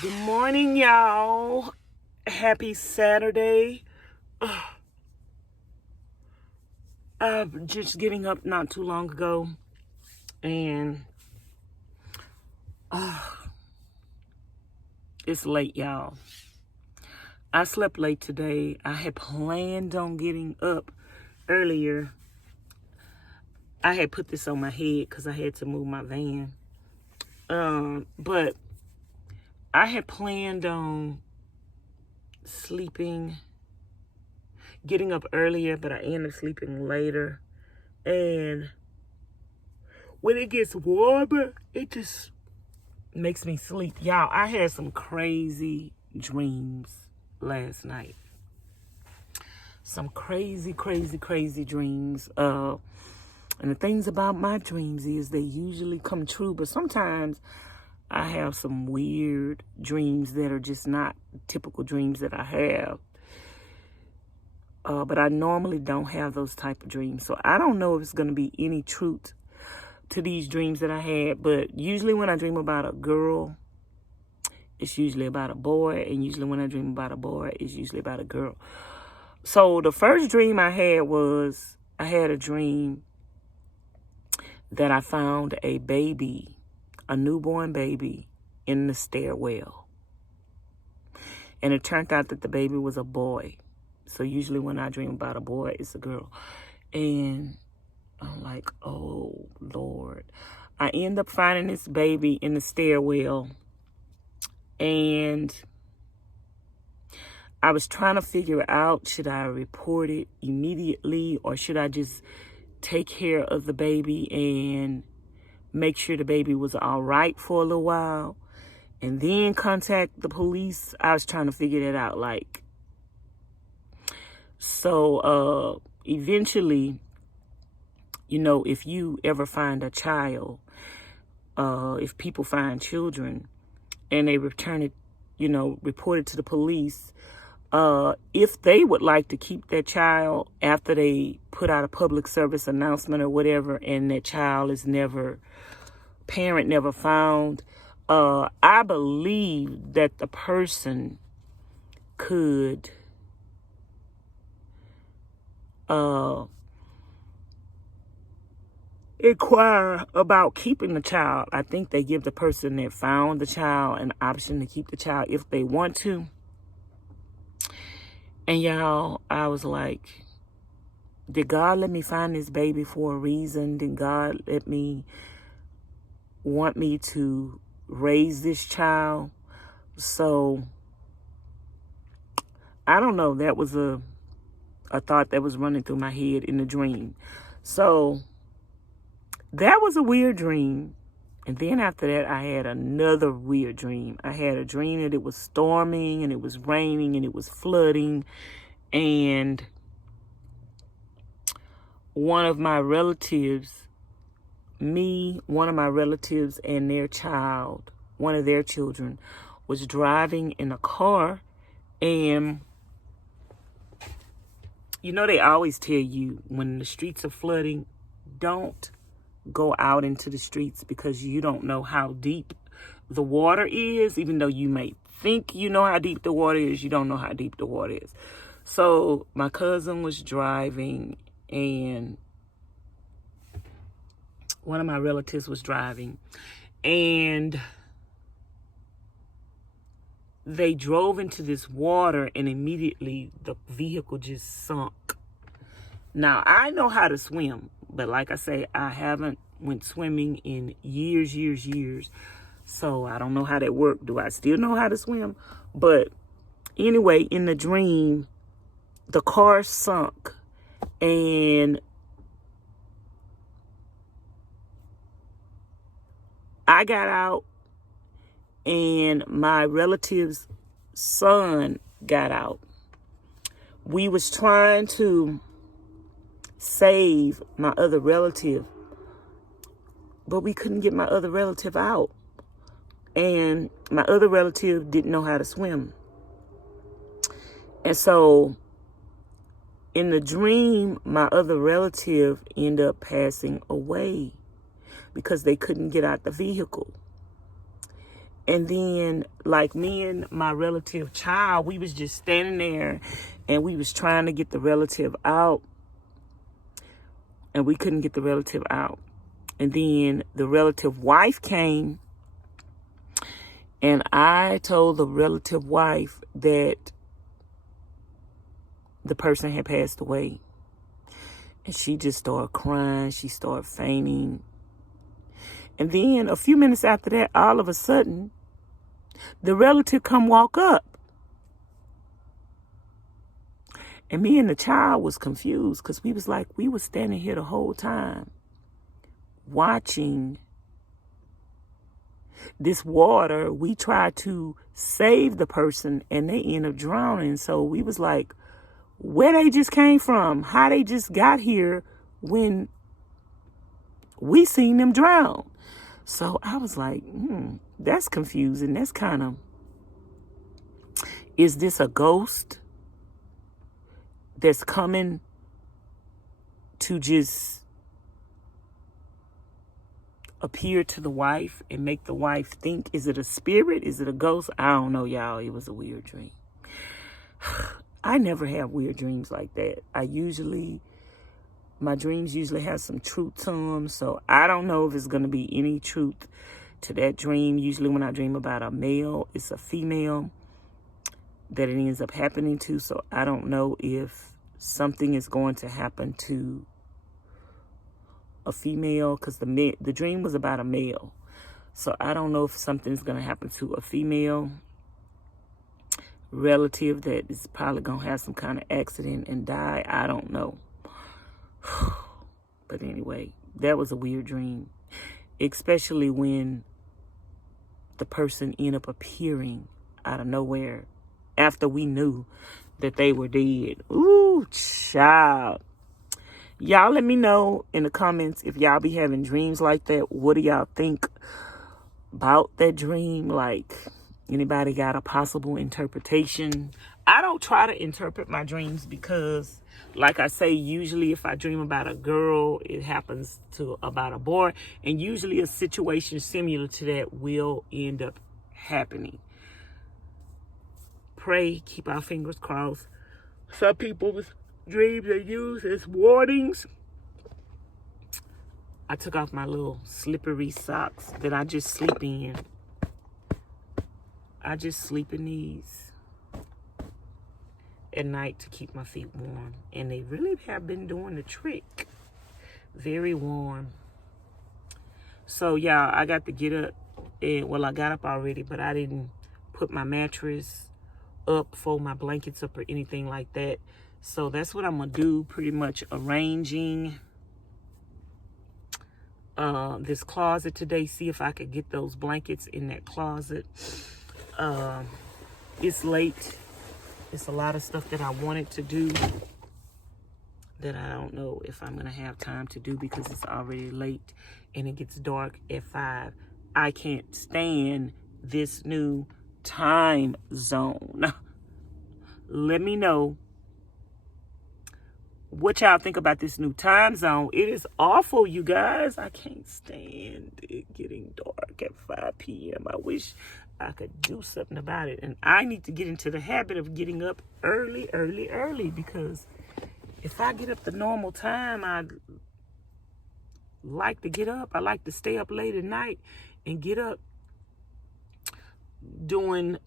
Good morning, y'all. Happy Saturday. I'm just getting up not too long ago, and it's late, y'all. I slept late today. I had planned on getting up earlier. I had put this on my head because I had to move my van. But I had planned on getting up earlier, but I ended up sleeping later. And when it gets warmer, it just makes me sleep. Y'all, I had some crazy dreams last night. Some crazy dreams. And the things about my dreams is they usually come true, but sometimes I have some weird dreams that are just not typical dreams that I have. But I normally don't have those type of dreams. So I don't know if it's going to be any truth to these dreams that I had. But usually when I dream about a girl, it's usually about a boy. And usually when I dream about a boy, it's usually about a girl. So the first dream I had was, I had a dream that I found a baby, a newborn baby, in the stairwell. And it turned out that the baby was a boy. So usually when I dream about a boy, it's a girl. And I'm like, oh, Lord. I end up finding this baby in the stairwell. And I was trying to figure out, should I report it immediately or should I just take care of the baby and make sure the baby was all right for a little while and then contact the police? I was trying to figure that out. So eventually, if you ever find a child, if people find children and they return it, report it to the police, if they would like to keep their child after they put out a public service announcement or whatever, and that child is parent never found, I believe that the person could inquire about keeping the child. I think they give the person that found the child an option to keep the child if they want to. And y'all, I was like, did God let me find this baby for a reason? Did God want me to raise this child? So I don't know. That was a thought that was running through my head in the dream. So that was a weird dream. And then after that, I had another weird dream. I had a dream that it was storming and it was raining and it was flooding. And one of my relatives and their child, one of their children, was driving in a car. And they always tell you when the streets are flooding, don't go out into the streets because you don't know how deep the water is. Even though you may think you know how deep the water is, you don't know how deep the water is. So my cousin was driving and one of my relatives was driving, and they drove into this water and immediately the vehicle just sunk. Now, I know how to swim, but like I say, I haven't went swimming in years. So I don't know how that worked. Do I still know how to swim? But anyway, in the dream, the car sunk and I got out and my relative's son got out. We was trying to save my other relative, but we couldn't get my other relative out. And my other relative didn't know how to swim. And so in the dream, my other relative ended up passing away because they couldn't get out the vehicle. And then, like, me and my relative child, we was just standing there, and we was trying to get the relative out, and we couldn't get the relative out. And then the relative wife came, and I told the relative wife that the person had passed away. And she just started crying. She started fainting. And then a few minutes after that, all of a sudden, the relative come walk up. And me and the child was confused because we was like, we was standing here the whole time watching this water. We tried to save the person and they end up drowning. So we was like, where they just came from, how they just got here when we seen them drown. So I was like, that's confusing. That's kind of, is this a ghost that's coming to just appear to the wife and make the wife think? Is it a spirit? Is it a ghost? I don't know, y'all. It was a weird dream. I never have weird dreams like that. My dreams usually have some truth to them. So I don't know if it's going to be any truth to that dream. Usually when I dream about a male, it's a female that it ends up happening to. So I don't know if something is going to happen to a female, because the dream was about a male. So I don't know if something's going to happen to a female relative that is probably going to have some kind of accident and die. I don't know. But anyway, that was a weird dream, especially when the person ended up appearing out of nowhere after we knew that they were dead. Ooh, child. Y'all let me know in the comments if y'all be having dreams like that. What do y'all think about that dream? Like, anybody got a possible interpretation? I don't try to interpret my dreams because, like I say, usually if I dream about a girl, it happens to about a boy. And usually a situation similar to that will end up happening. Pray, keep our fingers crossed. Some people's dreams they use as warnings. I took off my little slippery socks that I just sleep in. I just sleep in these at night to keep my feet warm. And they really have been doing the trick. Very warm. So, y'all, I got to get up. Well, I got up already, but I didn't put my mattress up, fold my blankets up or anything like that. So that's what I'm going to do, pretty much arranging this closet today. See if I could get those blankets in that closet. It's late. It's a lot of stuff that I wanted to do that I don't know if I'm going to have time to do because it's already late and it gets dark at 5. I can't stand this new time zone. Let me know what y'all think about this new time zone. It is awful, you guys. I can't stand it getting dark at 5 p.m. I wish I could do something about it. And I need to get into the habit of getting up early, because if I get up the normal time, I like to get up. I like to stay up late at night and get up during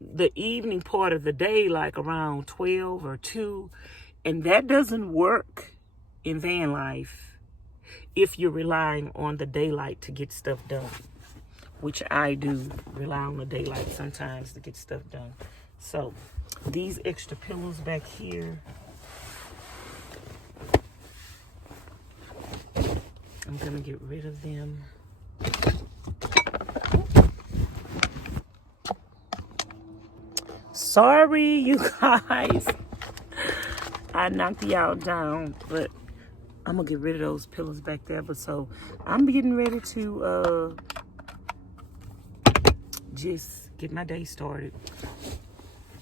the evening part of the day, like around 12 or 2. And that doesn't work in van life if you're relying on the daylight to get stuff done, which I do rely on the daylight sometimes to get stuff done. So these extra pillows back here, I'm going to get rid of them. Sorry, you guys. I knocked y'all down, but I'm going to get rid of those pillows back there. But so I'm getting ready to just get my day started.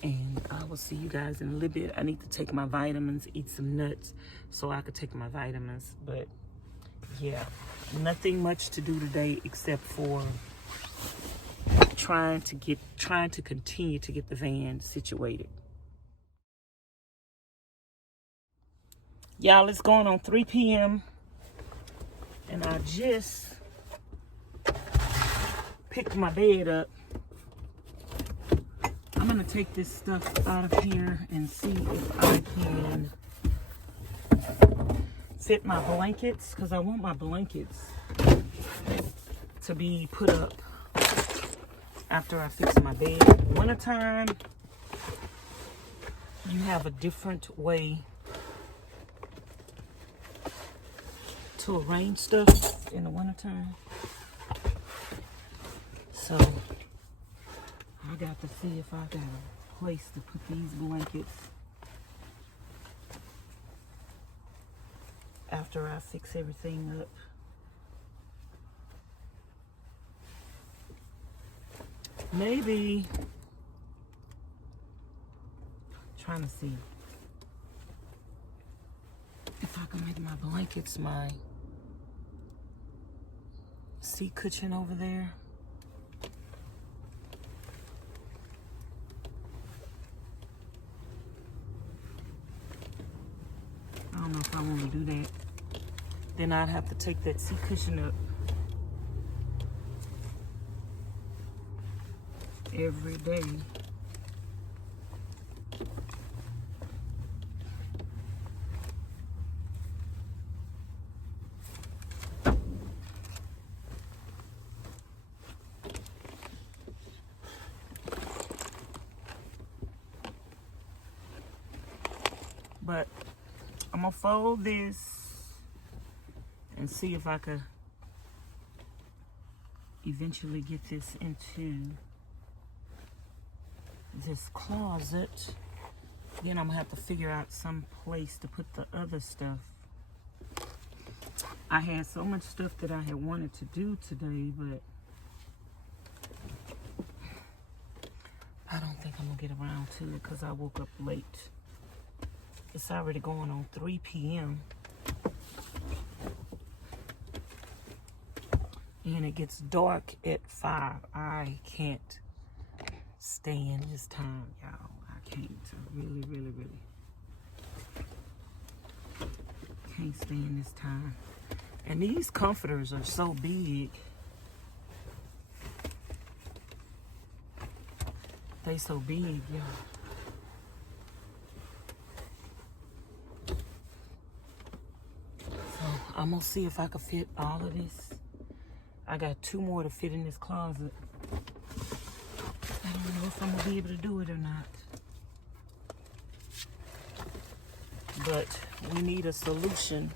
And I will see you guys in a little bit. I need to take my vitamins, eat some nuts so I could take my vitamins. But yeah, nothing much to do today except for trying to continue to get the van situated. Y'all, it's going on 3 p.m. and I just picked my bed up. I'm gonna take this stuff out of here and see if I can fit my blankets, because I want my blankets to be put up after I fix my bed. Wintertime, you have a different way to arrange stuff in the wintertime. So I got to see if I got a place to put these blankets after I fix everything up. Maybe, trying to see if I can make my blankets my seat cushion over there. I don't know if I want to do that. Then I'd have to take that seat cushion up every day. But I'm gonna fold this and see if I could eventually get this into this closet. Then I'm gonna have to figure out some place to put the other stuff. I had so much stuff that I had wanted to do today, but I don't think I'm gonna get around to it because I woke up late. It's already going on 3 p.m. and it gets dark at 5. I can't stay in this time, y'all. I can't. I really can't stay in this time. And these comforters are so big. They so big, y'all. So I'm gonna see if I can fit all of this. I got 2 more to fit in this closet. I don't know if I'm gonna be able to do it or not. But we need a solution.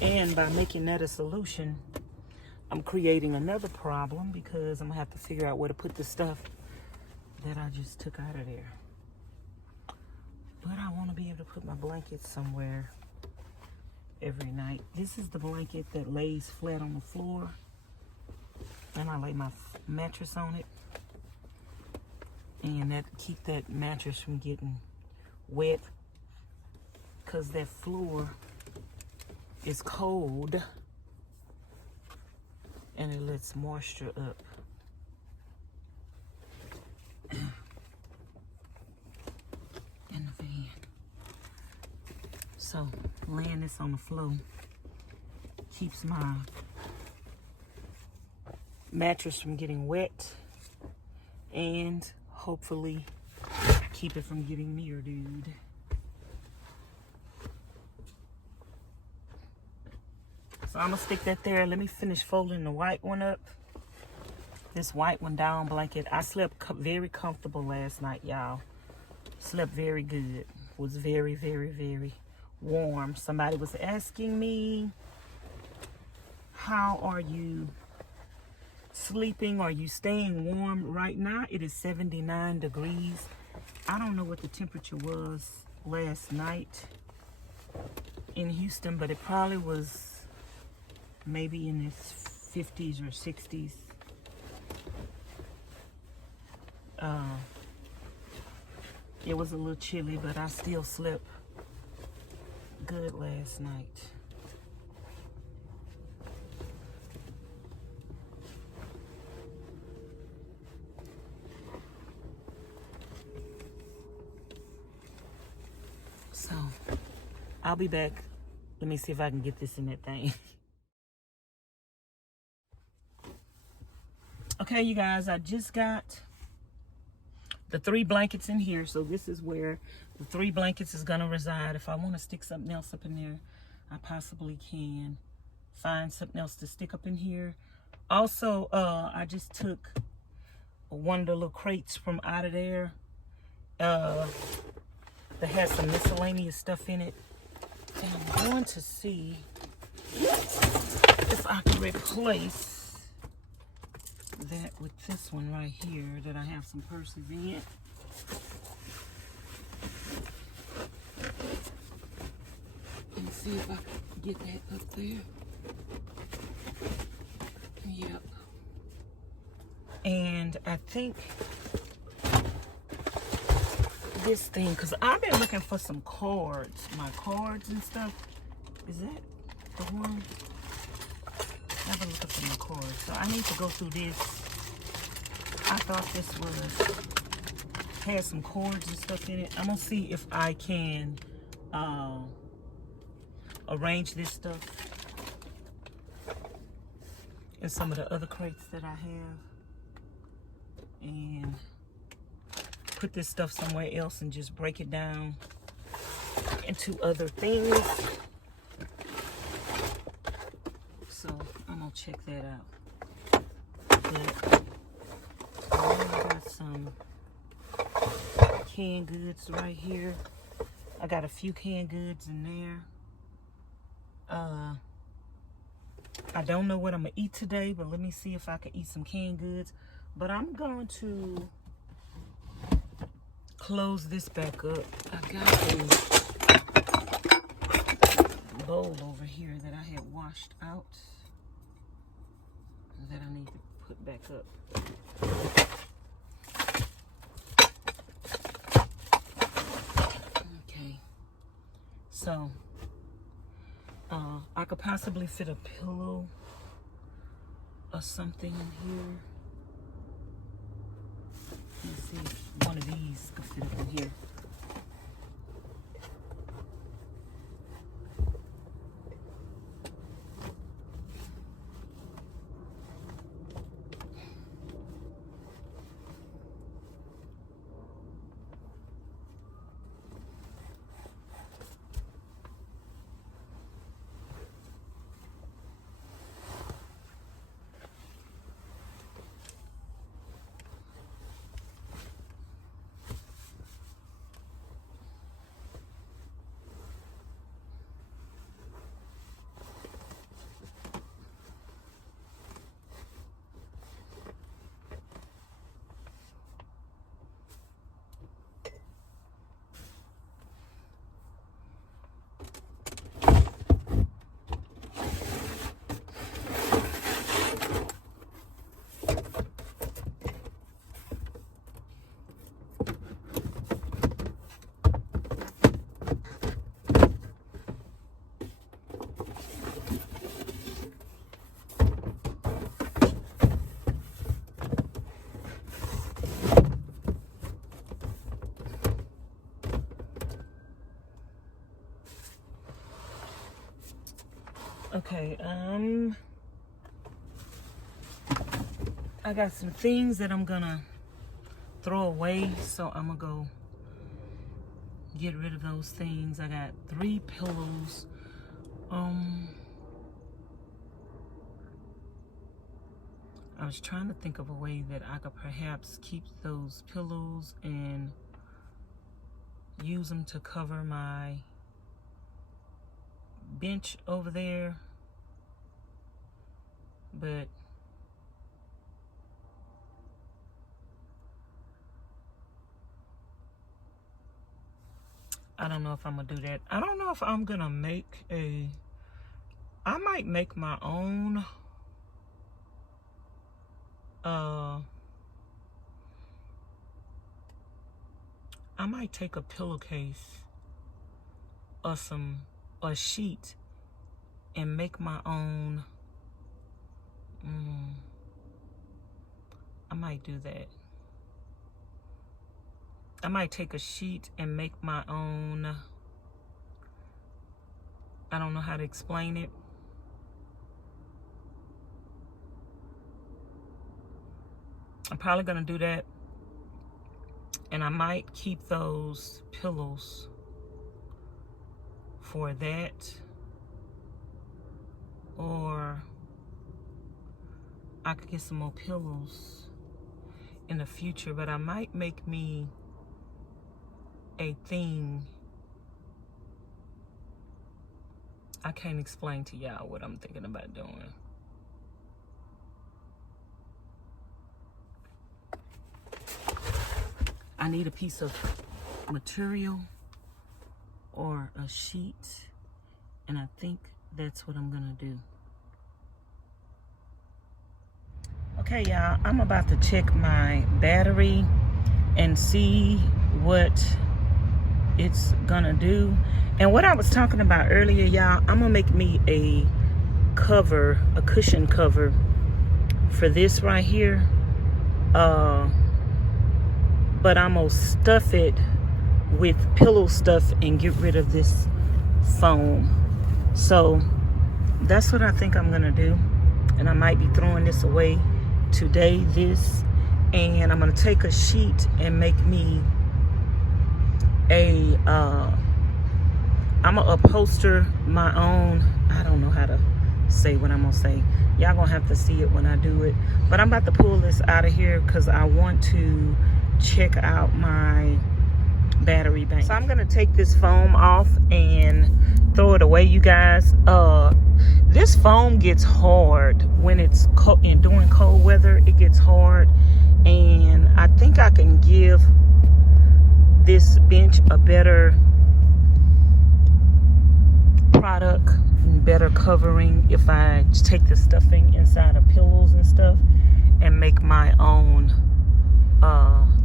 And by making that a solution, I'm creating another problem because I'm gonna have to figure out where to put the stuff that I just took out of there. But I want to be able to put my blanket somewhere every night. This is the blanket that lays flat on the floor, and I lay my mattress on it, and that keep that mattress from getting wet because that floor is cold and it lets moisture up. In the van. So laying this on the floor keeps my mattress from getting wet and hopefully keep it from getting mildewed. So I'm gonna stick that there. Let me finish folding the white one up. This white one down blanket. I slept very comfortable last night, y'all. Slept very good. Was very warm. Somebody was asking me, how are you sleeping? Are you staying warm? Right now it is 79 degrees. I don't know what the temperature was last night in Houston, but it probably was maybe in its 50s or 60s. It was a little chilly, but I still slept good last night. So I'll be back. Let me see if I can get this in that thing. Okay, you guys, I just got the 3 blankets in here. So this is where the 3 blankets is gonna reside. If I want to stick something else up in there, I possibly can find something else to stick up in here. Also, I just took one of the little crates from out of there that has some miscellaneous stuff in it. And I'm going to see if I can replace that with this one right here that I have some purses in. And see if I can get that up there. Yep. And I think this thing, because I've been looking for some cards, my cards and stuff. Is that the one? I've been looking for my cards. So I need to go through this. I thought this had some cords and stuff in it. I'm gonna see if I can arrange this stuff in some of the other crates that I have and put this stuff somewhere else and just break it down into other things. So I'm gonna check that out. But I got some canned goods right here. I got a few canned goods in there. I don't know what I'm gonna eat today, but let me see if I can eat some canned goods. But I'm going to close this back up. I got a bowl over here that I had washed out that I need to put back up. Okay, so I could possibly fit a pillow or something in here. Let's see if one of these could fit up in here. Okay, I got some things that I'm gonna throw away, so I'm gonna go get rid of those things. I got 3 pillows. I was trying to think of a way that I could perhaps keep those pillows and use them to cover my bench over there, but I don't know if I'm gonna do that. I don't know if I'm gonna make I might make my own I might take a pillowcase or a sheet and make my own. I might do that. I might take a sheet and make my own I don't know how to explain it. I'm probably gonna do that. And I might keep those pillows for that. Or I could get some more pillows in the future, but I might make me a thing. I can't explain to y'all what I'm thinking about doing. I need a piece of material or a sheet, and I think that's what I'm gonna do. Okay, y'all, I'm about to check my battery and see what it's gonna do. And what I was talking about earlier, y'all, I'm gonna make me a cover, a cushion cover for this right here. But I'm gonna stuff it with pillow stuff and get rid of this foam. So that's what I think I'm gonna do. And I might be throwing this away today, and I'm gonna take a sheet and make me a, I'm gonna upholster my own, I don't know how to say what I'm gonna say. Y'all gonna have to see it when I do it. But I'm about to pull this out of here because I want to check out my battery bank. So I'm gonna take this foam off and throw it away, you guys. This foam gets hard when it's during cold weather. It gets hard, and I think I can give this bench a better product and better covering if I take the stuffing inside of pillows and stuff and make my own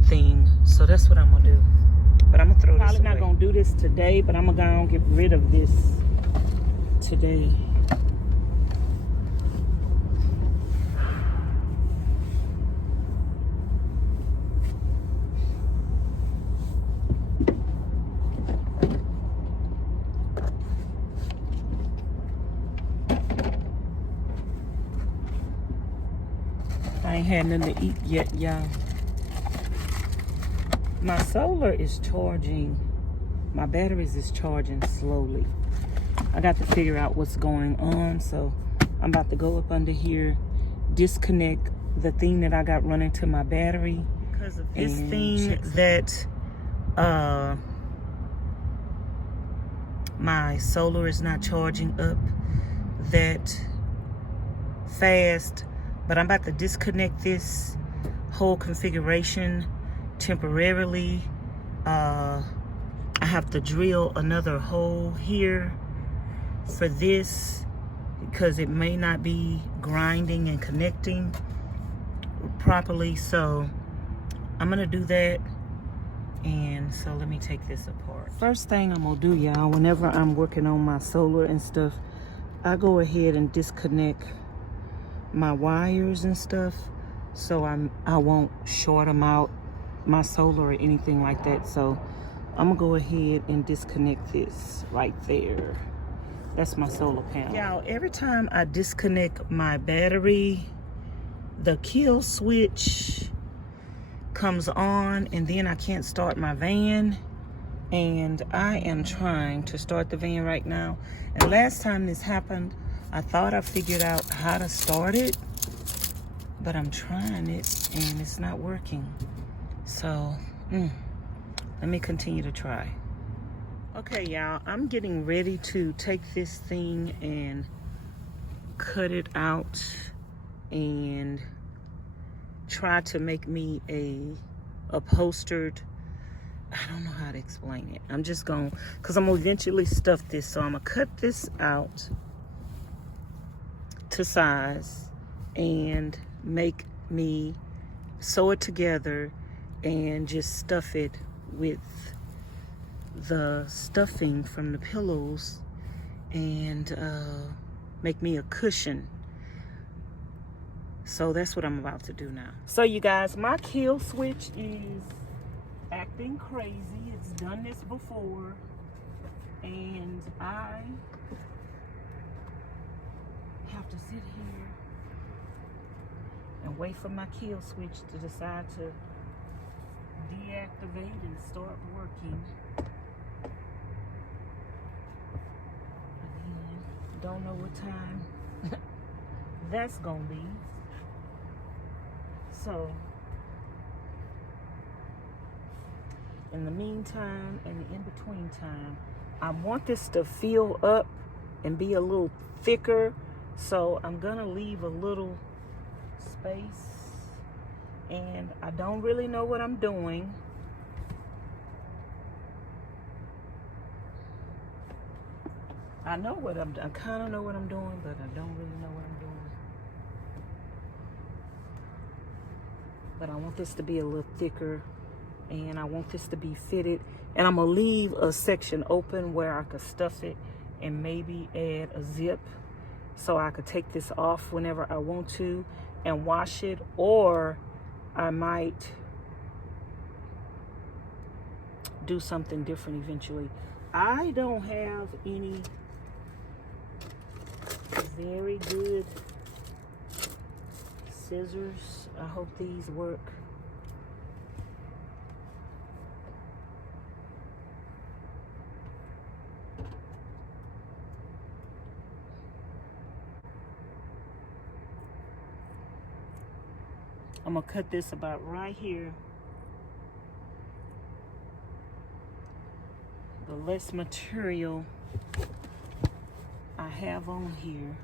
thing. So that's what I'm gonna do. But I'm gonna throw this away. Probably not gonna do this today, but I'm gonna go and get rid of this today. I ain't had nothing to eat yet, y'all. My solar is charging. My batteries is charging slowly. I got to figure out what's going on, so I'm about to go up under here, disconnect the thing that I got running to my battery. Because of this thing that my solar is not charging up that fast. But I'm about to disconnect this whole configuration temporarily. I have to drill another hole here for this because it may not be grinding and connecting properly. So I'm gonna do that. And so let me take this apart. First thing I'm gonna do, y'all, whenever I'm working on my solar and stuff, I go ahead and disconnect my wires and stuff so I won't short them out, my solar or anything like that. So I'm gonna go ahead and disconnect this right there. That's my solar panel. Y'all, every time I disconnect my battery, the kill switch comes on and then I can't start my van. And I am trying to start the van right now. And last time this happened, I thought I figured out how to start it, but I'm trying it and it's not working. So let me continue to try. Okay, y'all, I'm getting ready to take this thing and cut it out and try to make me a upholstered, I don't know how to explain it. I'm just going, because I'm gonna eventually stuff this. So I'm gonna cut this out to size and make me sew it together and just stuff it with the stuffing from the pillows and make me a cushion. So that's what I'm about to do now. So you guys, my kill switch is acting crazy. It's done this before, and I have to sit here and wait for my kill switch to decide to deactivate and start working. Again, don't know what time that's gonna be. So in the meantime and the in-between time, I want this to fill up and be a little thicker. So I'm gonna leave a little space, and I don't really know what I'm doing. I kind of know what I'm doing, but I don't really know what I'm doing. But I want this to be a little thicker, and I want this to be fitted. And I'm gonna leave a section open where I could stuff it and maybe add a zip so I could take this off whenever I want to and wash it, or I might do something different eventually. I don't have any very good scissors. I hope these work. I'm gonna cut this about right here. The less material I have on here.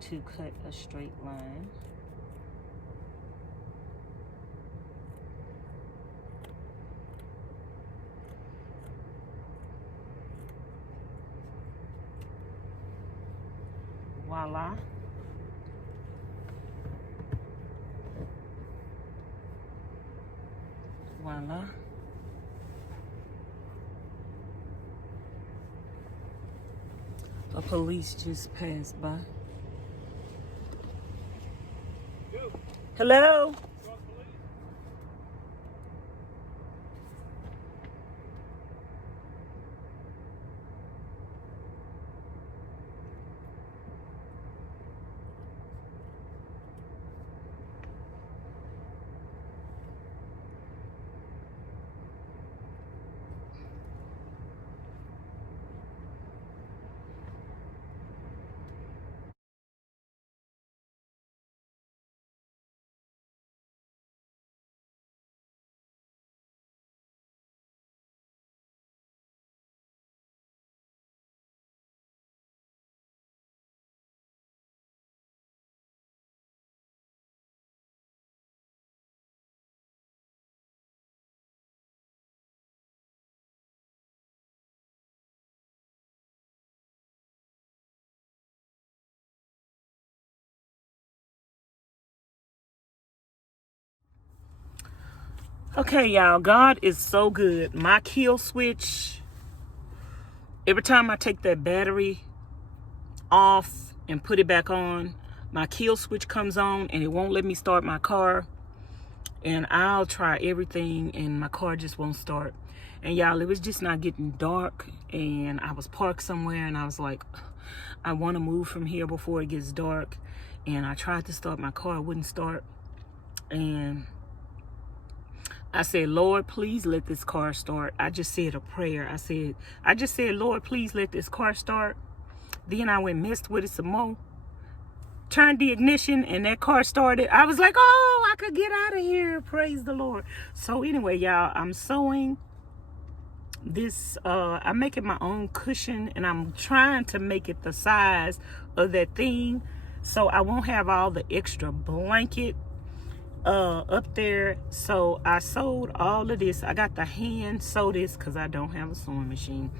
To cut a straight line. Voila. Voila. A police just passed by. Hello? Okay, y'all, God is so good. My kill switch, every time I take that battery off and put it back on, my kill switch comes on and it won't let me start my car. And I'll try everything and my car just won't start. And y'all, it was just not getting dark, and I was parked somewhere and I was like, I want to move from here before it gets dark. And I tried to start my car, it wouldn't start. And I said, Lord, please let this car start. I just said a prayer. I just said, Lord, please let this car start. Then I went messed with it some more. Turned the ignition and that car started. I was like, oh, I could get out of here. Praise the Lord. So anyway, y'all, I'm sewing this. I'm making my own cushion, and I'm trying to make it the size of that thing so I won't have all the extra blanket up there. So I sewed all of this. I got the hand sew this because I don't have a sewing machine.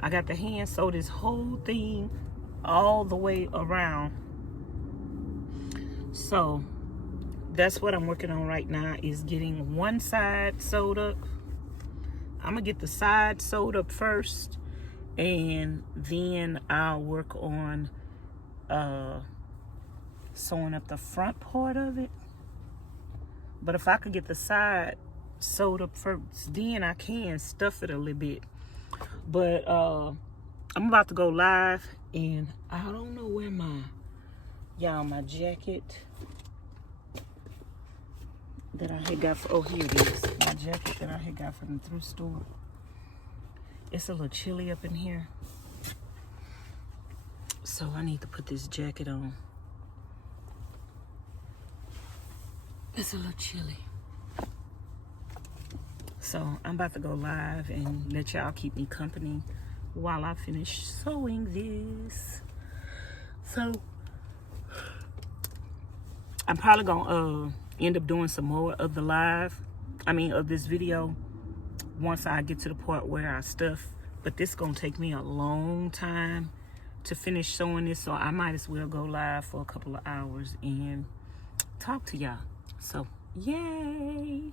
I got the hand sew this whole thing all the way around. So that's what I'm working on right now, is getting one side sewed up. I'm gonna get the side sewed up first, and then I'll work on sewing up the front part of it. But if I could get the side sewed up first, then I can stuff it a little bit. But I'm about to go live, and I don't know where my jacket that I had got oh, here it is. My jacket that I had got from the thrift store. It's a little chilly up in here, so I need to put this jacket on. It's a little chilly. So I'm about to go live and let y'all keep me company while I finish sewing this. So I'm probably gonna end up doing some more of the of this video once I get to the part where I stuff. But this gonna take me a long time to finish sewing this, so I might as well go live for a couple of hours and talk to y'all. So yay.